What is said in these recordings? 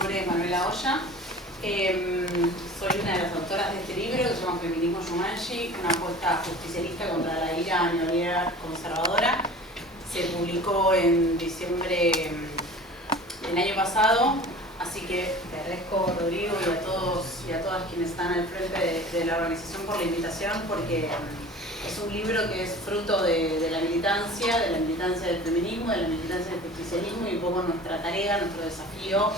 nombre es Manuela Olla. Soy una de las autoras de este libro que se llama Feminismo Jumanji, una apuesta justicialista contra la ira neoliberal conservadora. Se publicó en diciembre del año pasado, así que te agradezco, Rodrigo, y a todos y a todas quienes están al frente de la organización por la invitación, porque es un libro que es fruto de la militancia del feminismo, de la militancia del justicialismo, y un poco nuestra tarea, nuestro desafío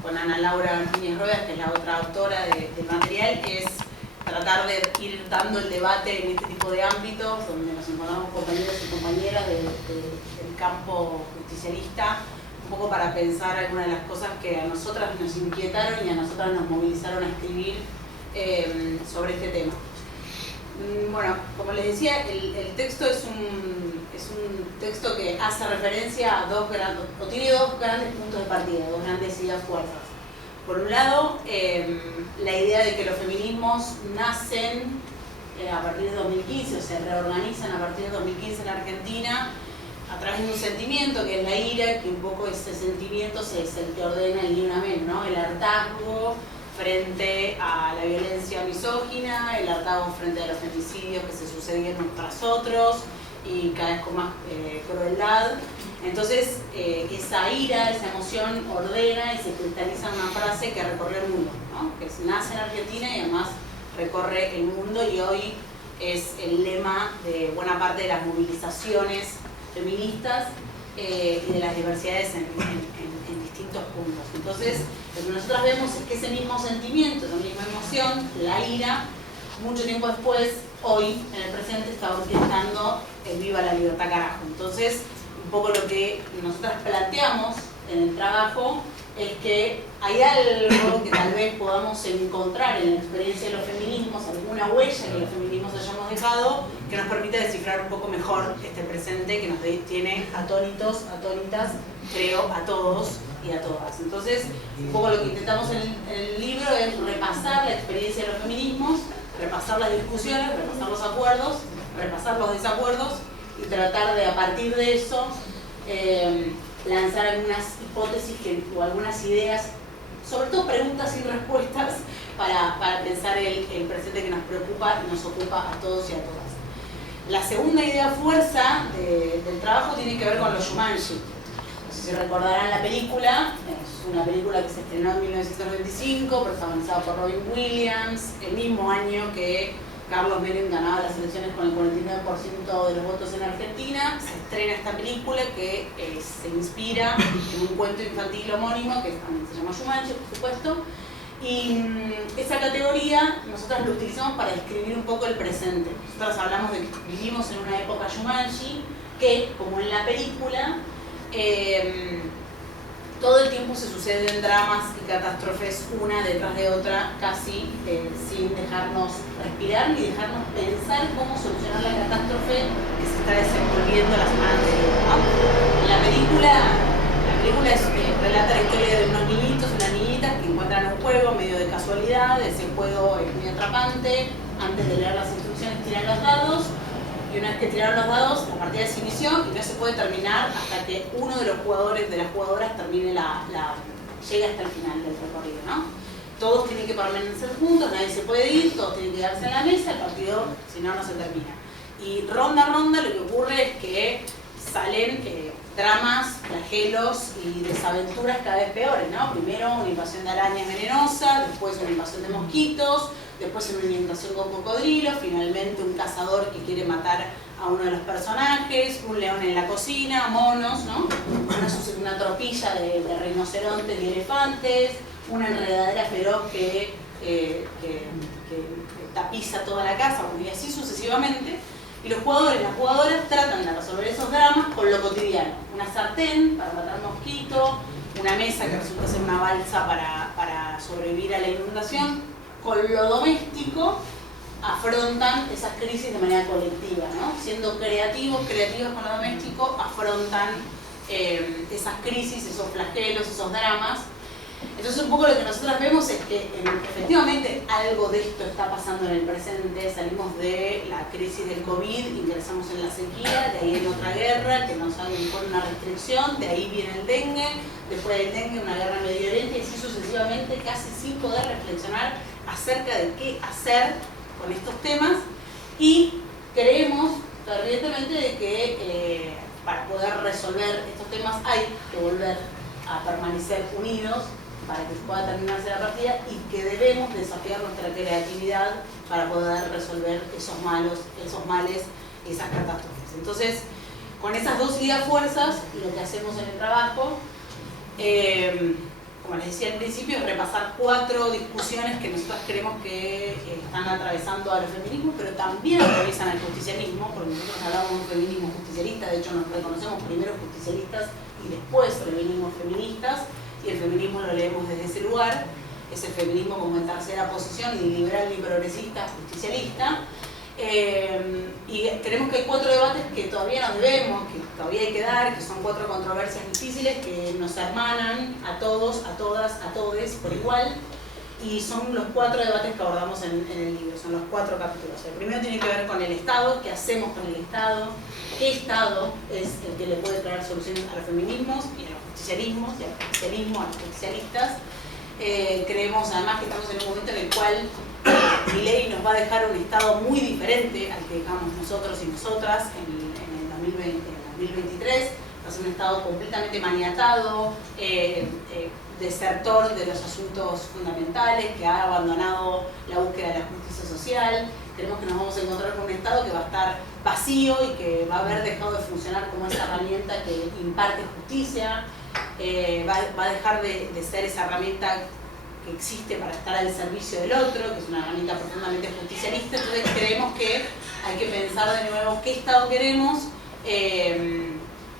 con Ana Laura Núñez Ruedas, que es la otra autora del material, que es tratar de ir dando el debate en este tipo de ámbitos, donde nos encontramos compañeros y compañeras del campo justicialista, un poco para pensar algunas de las cosas que a nosotras nos inquietaron y a nosotras nos movilizaron a escribir sobre este tema. Bueno, como les decía, el texto es un texto que hace referencia a tiene dos grandes puntos de partida, dos grandes ideas fuerzas. Por un lado, la idea de que los feminismos nacen a partir de 2015, o se reorganizan a partir de 2015 en Argentina, a través de un sentimiento que es la ira, que un poco ese sentimiento es el que ordena el ni una menos, ¿no? El hartazgo frente a la violencia misógina, el hartazgo frente a los femicidios que se sucedían unos tras otros y cada vez con más crueldad. Entonces, esa ira, esa emoción ordena y se cristaliza en una frase que recorre el mundo, ¿no? Que nace en Argentina y además recorre el mundo, y hoy es el lema de buena parte de las movilizaciones feministas y de las diversidades en distintos puntos. Entonces, lo que nosotros vemos es que ese mismo sentimiento, esa misma emoción, la ira, mucho tiempo después, hoy, en el presente, está orquestando el Viva la Libertad Carajo. Entonces, un poco lo que nosotras planteamos en el trabajo es que hay algo que tal vez podamos encontrar en la experiencia de los feminismos, alguna huella que los feminismos hayamos dejado, que nos permite descifrar un poco mejor este presente que nos tiene atónitos, atónitas, creo, a todos y a todas. Entonces, un poco lo que intentamos en el libro es repasar la experiencia de los feminismos, repasar las discusiones, repasar los acuerdos, repasar los desacuerdos y tratar de, a partir de eso, lanzar algunas hipótesis o algunas ideas, sobre todo preguntas y respuestas, para pensar el presente que nos preocupa y nos ocupa a todos y a todas. La segunda idea fuerza del trabajo tiene que ver con los Jumanji. No sé si recordarán la película, es una película que se estrenó en 1995, protagonizada por Robin Williams, el mismo año que Carlos Menem ganaba las elecciones con el 49% de los votos en Argentina. Se estrena esta película que se inspira en un cuento infantil homónimo que también se llama Jumanji, por supuesto. Y esa categoría nosotros lo utilizamos para describir un poco el presente. Nosotros hablamos de que vivimos en una época Jumanji que, como en la película, todo el tiempo se suceden dramas y catástrofes una detrás de otra, casi sin dejarnos respirar ni dejarnos pensar cómo solucionar la catástrofe que se está desenvolviendo la semana anterior, ¿no? La película relata la historia de unos niñitos y unas niñitas que encuentran un juego medio de casualidad. Ese juego es muy atrapante. Antes de leer las instrucciones tiran los dados, y una vez que tiraron los dados, la partida se inició y no se puede terminar hasta que uno de los jugadores, de las jugadoras, termine llegue hasta el final del recorrido, ¿no? Todos tienen que permanecer juntos, nadie se puede ir, todos tienen que quedarse en la mesa, el partido, si no, no se termina. Y ronda a ronda lo que ocurre es que salen dramas, flagelos y desaventuras cada vez peores, ¿no? Primero una invasión de arañas venenosa, después una invasión de mosquitos, después una invasión con cocodrilos, finalmente un cazador que quiere matar a uno de los personajes, un león en la cocina, monos, ¿no? Una tropilla de rinocerontes y elefantes, una enredadera feroz que tapiza toda la casa, y así sucesivamente. Y los jugadores y las jugadoras tratan de resolver esos dramas con lo cotidiano. Una sartén para matar mosquito, una mesa que resulta ser una balsa para sobrevivir a la inundación. Con lo doméstico afrontan esas crisis de manera colectiva, ¿no? Siendo creativas con lo doméstico, afrontan esas crisis, esos flagelos, esos dramas. Entonces un poco lo que nosotros vemos es que efectivamente algo de esto está pasando en el presente. Salimos de la crisis del COVID, ingresamos en la sequía, de ahí en otra guerra que nos impone una restricción, de ahí viene el dengue, después del dengue una guerra en Medio Oriente y así sucesivamente, casi sin poder reflexionar acerca de qué hacer con estos temas. Y creemos fervientemente de que para poder resolver estos temas hay que volver a permanecer unidos para que pueda terminarse la partida y que debemos desafiar nuestra creatividad para poder resolver esos males y esas catástrofes. Entonces, con esas dos ideas fuerzas, lo que hacemos en el trabajo, como les decía al principio, es repasar 4 discusiones que nosotros creemos que están atravesando a los feminismos, pero también atraviesan al justicialismo, porque nosotros hablamos de un feminismo justicialista, de hecho nos reconocemos primero justicialistas y después feminismos feministas, y el feminismo lo leemos desde ese lugar, es el feminismo como en tercera posición, ni liberal, ni progresista, justicialista. Y creemos que hay 4 debates que todavía nos debemos, que todavía hay que dar, que son 4 controversias difíciles que nos hermanan a todos, a todas, a todes por igual, y son los 4 debates que abordamos en el libro, son los 4 capítulos. El primero tiene que ver con el Estado, qué hacemos con el Estado, qué Estado es el que le puede traer soluciones a los feminismos y a los justicialismos, y al justicialismo, a los justicialistas. Creemos además que estamos en un momento en el cual Milei nos va a dejar un Estado muy diferente al que dejamos nosotros y nosotras en el 2023. Va a ser un Estado completamente maniatado, desertor de los asuntos fundamentales, que ha abandonado la búsqueda de la justicia social. Creemos que nos vamos a encontrar con un Estado que va a estar vacío y que va a haber dejado de funcionar como esa herramienta que imparte justicia. Va a dejar de ser esa herramienta que existe para estar al servicio del otro, que es una herramienta profundamente justicialista. Entonces creemos que hay que pensar de nuevo qué Estado queremos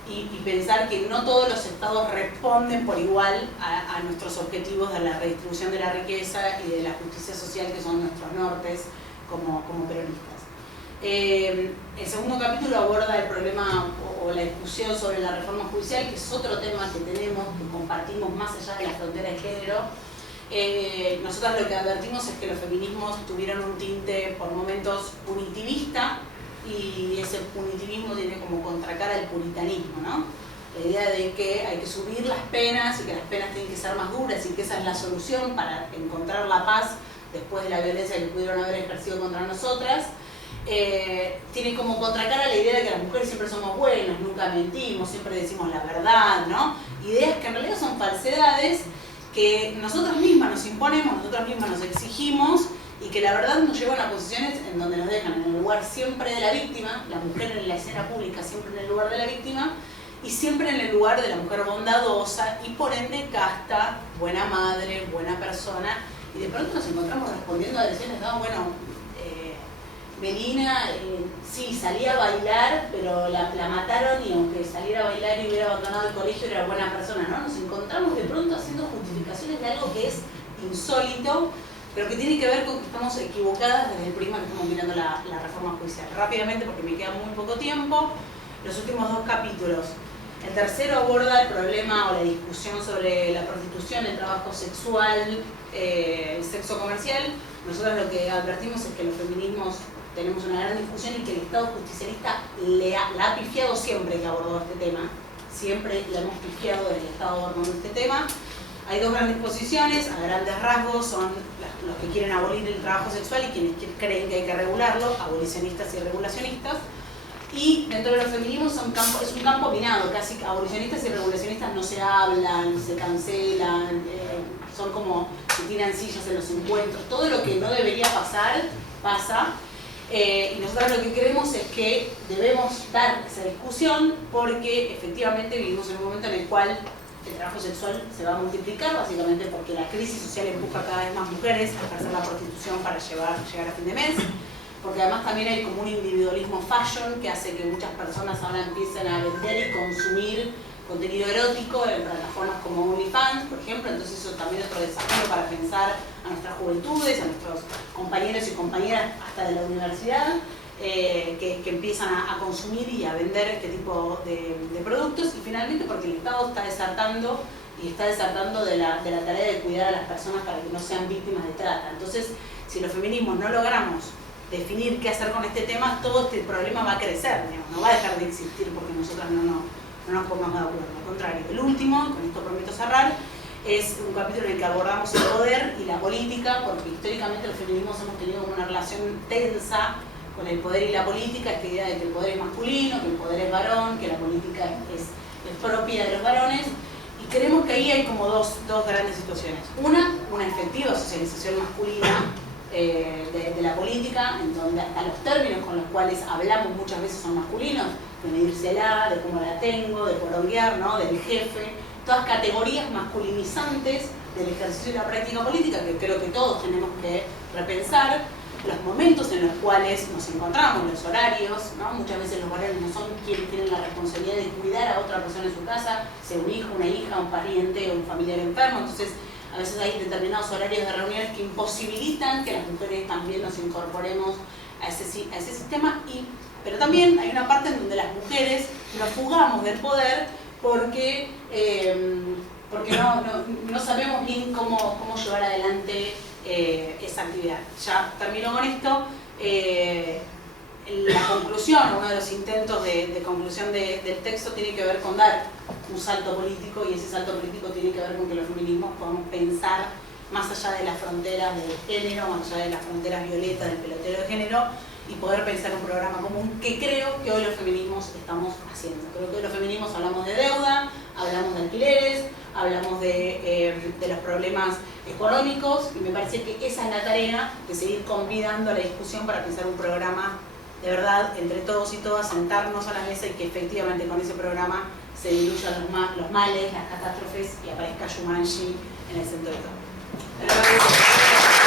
y pensar que no todos los Estados responden por igual a nuestros objetivos de la redistribución de la riqueza y de la justicia social, que son nuestros nortes como peronistas. El segundo capítulo aborda el problema o la discusión sobre la reforma judicial, que es otro tema que tenemos, que compartimos más allá de la frontera de género. Nosotras lo que advertimos es que los feminismos tuvieron un tinte por momentos punitivista, y ese punitivismo tiene como contracara el puritanismo, ¿no? La idea de que hay que subir las penas y que las penas tienen que ser más duras y que esa es la solución para encontrar la paz después de la violencia que pudieron haber ejercido contra nosotras. Tiene como contracara la idea de que las mujeres siempre somos buenas, nunca mentimos, siempre decimos la verdad, ¿no? Ideas que en realidad son falsedades que nosotras mismas nos imponemos, nosotras mismas nos exigimos, y que la verdad nos llevan a posiciones en donde nos dejan en el lugar siempre de la víctima, la mujer en la escena pública siempre en el lugar de la víctima, y siempre en el lugar de la mujer bondadosa y por ende casta, buena madre, buena persona, y de pronto nos encontramos respondiendo a decirles, no, bueno, Melina sí salía a bailar, pero la mataron, y aunque saliera a bailar y hubiera abandonado el colegio era buena persona, ¿no? Nos encontramos de pronto haciendo justificaciones de algo que es insólito, pero que tiene que ver con que estamos equivocadas desde el prisma que estamos mirando la reforma judicial. Rápidamente, porque me queda muy poco tiempo, los últimos 2 capítulos. El tercero aborda el problema o la discusión sobre la prostitución, el trabajo sexual, el sexo comercial. Nosotros lo que advertimos es que los feminismos tenemos una gran discusión y que el Estado justicialista la ha pifiado siempre que abordó este tema. Siempre la hemos pifiado desde el Estado abordando este tema. Hay 2 grandes posiciones, a grandes rasgos, son los que quieren abolir el trabajo sexual y quienes creen que hay que regularlo, abolicionistas y regulacionistas. Y dentro de los feminismos es un campo minado, casi abolicionistas y regulacionistas no se hablan, se cancelan, son como que tiran sillas en los encuentros, todo lo que no debería pasar, pasa. Y nosotros lo que creemos es que debemos dar esa discusión porque efectivamente vivimos en un momento en el cual el trabajo sexual se va a multiplicar, básicamente porque la crisis social empuja cada vez más mujeres a ejercer la prostitución para llegar a fin de mes, porque además también hay como un individualismo fashion que hace que muchas personas ahora empiecen a vender y consumir contenido erótico en plataformas como OnlyFans, por ejemplo. Entonces eso también es otro desafío para pensar a nuestras juventudes, a nuestros compañeros y compañeras hasta de la universidad, que empiezan a consumir y a vender este tipo de productos, y finalmente porque el Estado está desatando y está desertando de la tarea de cuidar a las personas para que no sean víctimas de trata. Entonces, si los feminismos no logramos definir qué hacer con este tema, todo este problema va a crecer, digamos, no va a dejar de existir porque nosotras no nos pongamos de acuerdo. Al contrario, el último, con esto prometo cerrar, es un capítulo en el que abordamos el poder y la política, porque históricamente los feminismos hemos tenido una relación tensa con el poder y la política, esta idea de que el poder es masculino, que el poder es varón, que la política es propia de los varones, y creemos que ahí hay como dos grandes situaciones. Una efectiva socialización masculina de la política, en donde hasta los términos con los cuales hablamos muchas veces son masculinos, de medírsela, de cómo la tengo, de poronguear, ¿no?, del jefe, todas categorías masculinizantes del ejercicio y la práctica política que creo que todos tenemos que repensar, los momentos en los cuales nos encontramos, los horarios, ¿no? Muchas veces los varones no son quienes tienen la responsabilidad de cuidar a otra persona en su casa, sea un hijo, una hija, un pariente o un familiar enfermo, entonces a veces hay determinados horarios de reuniones que imposibilitan que las mujeres también nos incorporemos a ese sistema, pero también hay una parte en donde las mujeres nos fugamos del poder porque no sabemos bien cómo llevar adelante esa actividad. Ya termino con esto. La conclusión, uno de los intentos de conclusión del texto tiene que ver con dar un salto político, y ese salto político tiene que ver con que los feminismos podamos pensar más allá de las fronteras del género, más allá de las fronteras violetas del pelotero de género, y poder pensar un programa común que creo que hoy los feminismos estamos haciendo. Creo que hoy los feminismos hablamos de deuda, hablamos de alquileres, hablamos de los problemas económicos, y me parece que esa es la tarea de seguir convidando a la discusión para pensar un programa de verdad entre todos y todas, sentarnos a la mesa y que efectivamente con ese programa se diluyan los males, las catástrofes y aparezca Jumanji en el centro de todo.